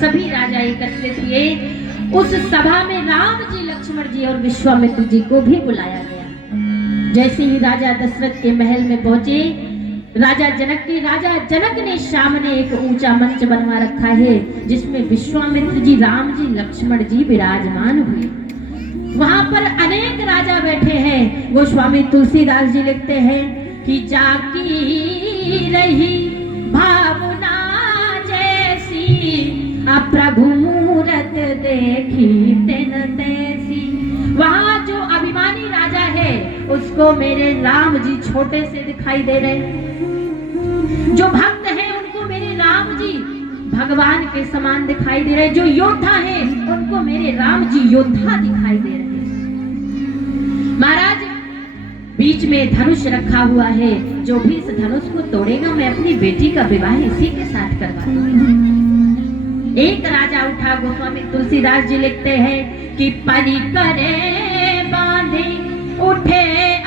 सभी राजा एकत्रित हुए। उस सभा में राम जी, लक्ष्मण जी और विश्वामित्र जी को भी बुलाया गया। जैसे ही राजा दशरथ के महल में पहुंचे, राजा जनक ने सामने एक ऊंचा मंच बनवा रखा है, जिसमें विश्वामित्र जी, राम जी, लक्ष्मण जी विराजमान हुए। वहां पर अनेक राजा बैठे हैं। गोस्वामी तुलसीदास जी लिखते हैं कि जाकी रही भावना जैसी, प्रभु मूरत देखी तिन तैसी। वहां जो अभिमानी राजा है, उसको मेरे राम जी छोटे से दिखाई दे रहे हैं। जो भक्त हैं, उनको मेरे राम जी भगवान के समान दिखाई दे रहे हैं। जो योद्धा हैं, उनको मेरे राम जी योद्धा दिखाई दे रहे हैं। महाराज, बीच में धनुष रखा हुआ है। जो भी इस धनुष को तोड़ेगा, मैं अपनी बेटी का विवाह इसी के साथ करवा दूंगा। एक राजा उठा। गोस्वामी तुलसीदास जी लिखते हैं कि परी करे बांधे उठे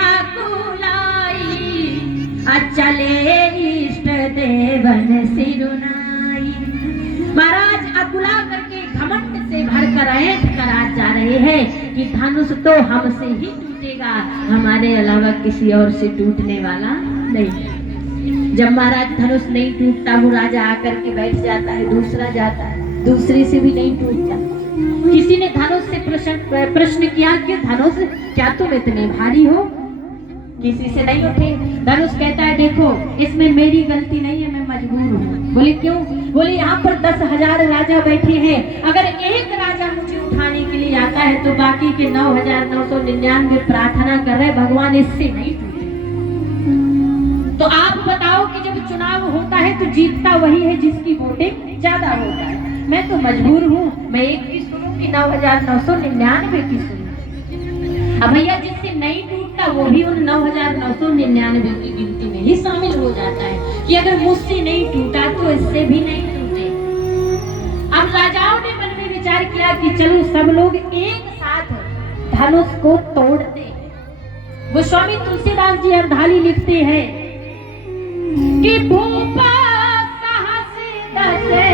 अकुलाई, चले इष्ट देवन सिरुनाई। महाराज अकुला करके घमंड से भरकर ऐंठ कर आज जा रहे हैं कि धनुष तो हमसे ही टूटेगा, हमारे अलावा किसी और से टूटने वाला नहीं। जब महाराज धनुष नहीं टूटता, वो राजा आकर के बैठ जाता है, दूसरा जाता है, दूसरे से भी नहीं टूटता। किसी ने धनुष से प्रश्न किया कि धनुष, क्या तुम इतने भारी हो? किसी से नहीं उठे। धनुष कहता है, देखो इसमें मेरी गलती नहीं है, मैं मजबूर हूँ। बोले क्यों? बोले यहाँ पर 10,000 राजा बैठे हैं, अगर एक राजा मुझे उठाने के लिए आता है तो बाकी के 9,999 प्रार्थना कर रहे, भगवान इससे नहीं टूटे। तो आप बताओ कि जब चुनाव होता है तो जीतता वही है जिसकी वोटिंग ज्यादा होता है। मैं तो मजबूर हूँ, मैं एक की सुनूं कि 9,999 की सुनूं। अब भैया जिससे नहीं टूटता वो भी उन 9,999 की गिनती में ही शामिल हो जाता है कि अगर मुझसे नहीं टूटा तो इससे भी नहीं टूटे। अब राजाओं ने मन में विचार किया कि चलो सब लोग एक साथ धनुष को तोड़ दें। गोस्वामी तुलसीदास जी अर्धाली लिखते हैं कि भूपा साहस दसे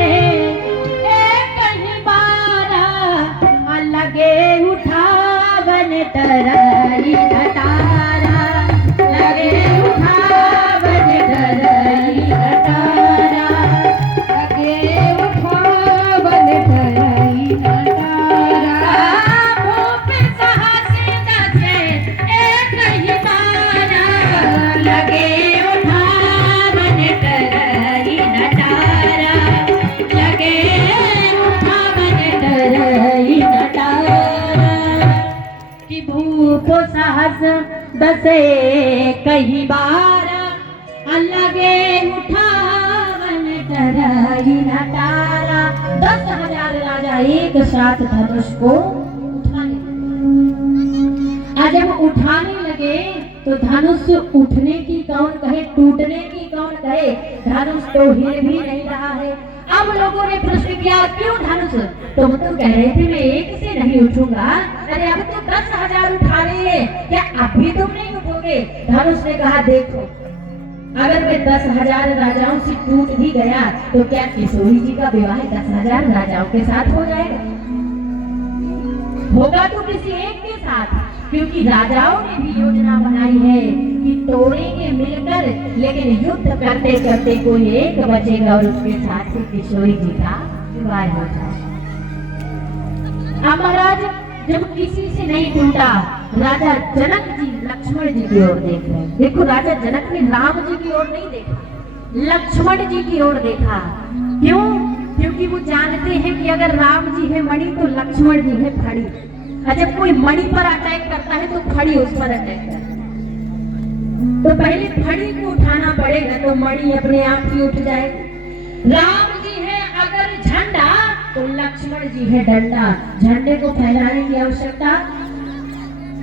एक ही बारा, लगे उठावन तरई घटारा, लगे उठावन तरई घटारा, लगे उठावन तरई घटारा। भूप साहस दसे एक ही बारा, लगे साहस दसे कहीं बारा, लगे उठावन तरई घटारा। 10,000 राजा एक साथ धनुष को उठाने। जब उठाने लगे तो धनुष उठने की कौन कहे, टूटने की कौन कहे? धनुष तो हिल भी नहीं रहा है। अब लोगों ने प्रश्न किया, क्यों धनुष? तुम तो कह रहे थे मैं एक से नहीं उठूंगा, अरे अब तो 10,000 उठा रहे हैं, क्या अब भी तुम नहीं उठोगे? धनुष ने कहा, देखो अगर मैं 10,000 राजाओं से टूट भी गया तो क्या किशोरी जी का विवाह 10,000 राजाओं के साथ हो जाएगा? होगा तो किसी एक के साथ, क्योंकि राजाओं ने भी योजना बनाई है कि तोड़ेंगे मिलकर, लेकिन युद्ध करते करते कोई एक बचेगा और उसके साथ ही किशोरी जी का विवाह हो जाएगा। महाराज जब किसी से नहीं टूटा, राजा जनक जी लक्ष्मण जी की ओर देख रहे हैं। देखो राजा जनक ने राम जी की ओर नहीं देखा, लक्ष्मण जी की ओर देखा। क्यों? क्योंकि वो जानते हैं कि अगर राम जी है मणि तो लक्ष्मण जी है फड़ी। जब कोई मणि पर अटैक करता है तो फड़ी उस पर अटैक करता है, तो पहले फड़ी को उठाना पड़ेगा तो मणि अपने आप ही उठ जाएगी। राम जी है अगर झंडा तो लक्ष्मण जी है डंडा। झंडे को फैलाने की आवश्यकता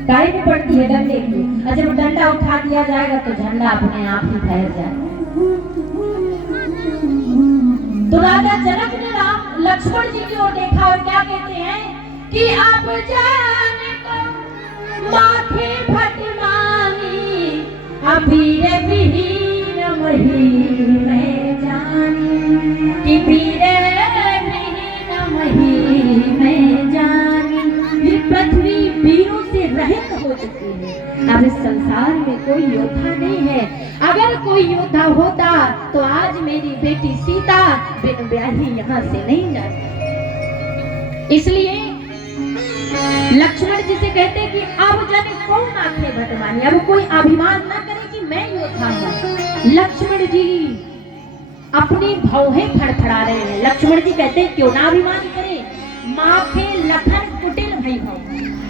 काहे को पड़ती है? डंडे की। जब डंडा उठा दिया जाएगा तो झंडा अपने आप ही फैल जाएगा। तो राजा जनक ने राम लक्ष्मण जी की ओर देखा और क्या कहते हैं कि आप जाने को माथे फटमानी, अबीर विहीन मही में जानी, कि बीर विहीन दरबार में कोई योद्धा नहीं है। अगर कोई योद्धा होता तो आज मेरी बेटी सीता बिन ब्याही यहाँ से नहीं जाती। इसलिए लक्ष्मण जी से कहते कि अब जब कौन आंखें भटवानी, अब कोई अभिमान न करे कि मैं योद्धा हूँ। लक्ष्मण जी अपनी भौहें फड़फड़ा रहे हैं। लक्ष्मण जी कहते हैं क्यों ना अभिमान करे, माथे लखन कुटिल भई भौ।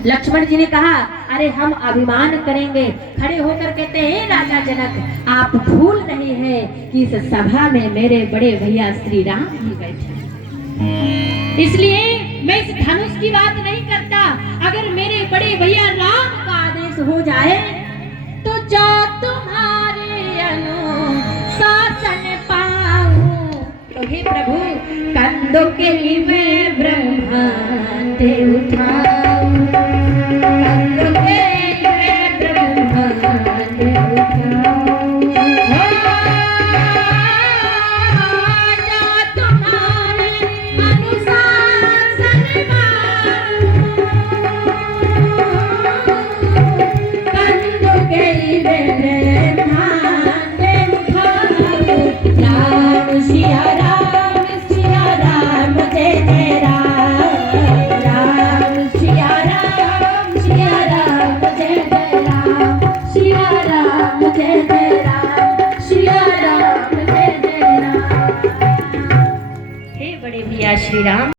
लक्ष्मण जी ने कहा अरे हम अभिमान करेंगे। खड़े होकर कहते हैं राजा जनक, आप भूल रहे हैं कि इस सभा में मेरे बड़े भैया श्री राम जी बैठे, इसलिए मैं इस धनुष की बात नहीं करता। अगर मेरे बड़े भैया राम का आदेश हो जाए तो जो तुम्हारे अनुशासन पाऊं, तो हे प्रभु कंधों के लिए मैं ब्रह्मांड उठाऊं, कंधों के लिए मैं ब्रह्मांड उठाऊं। श्री राम।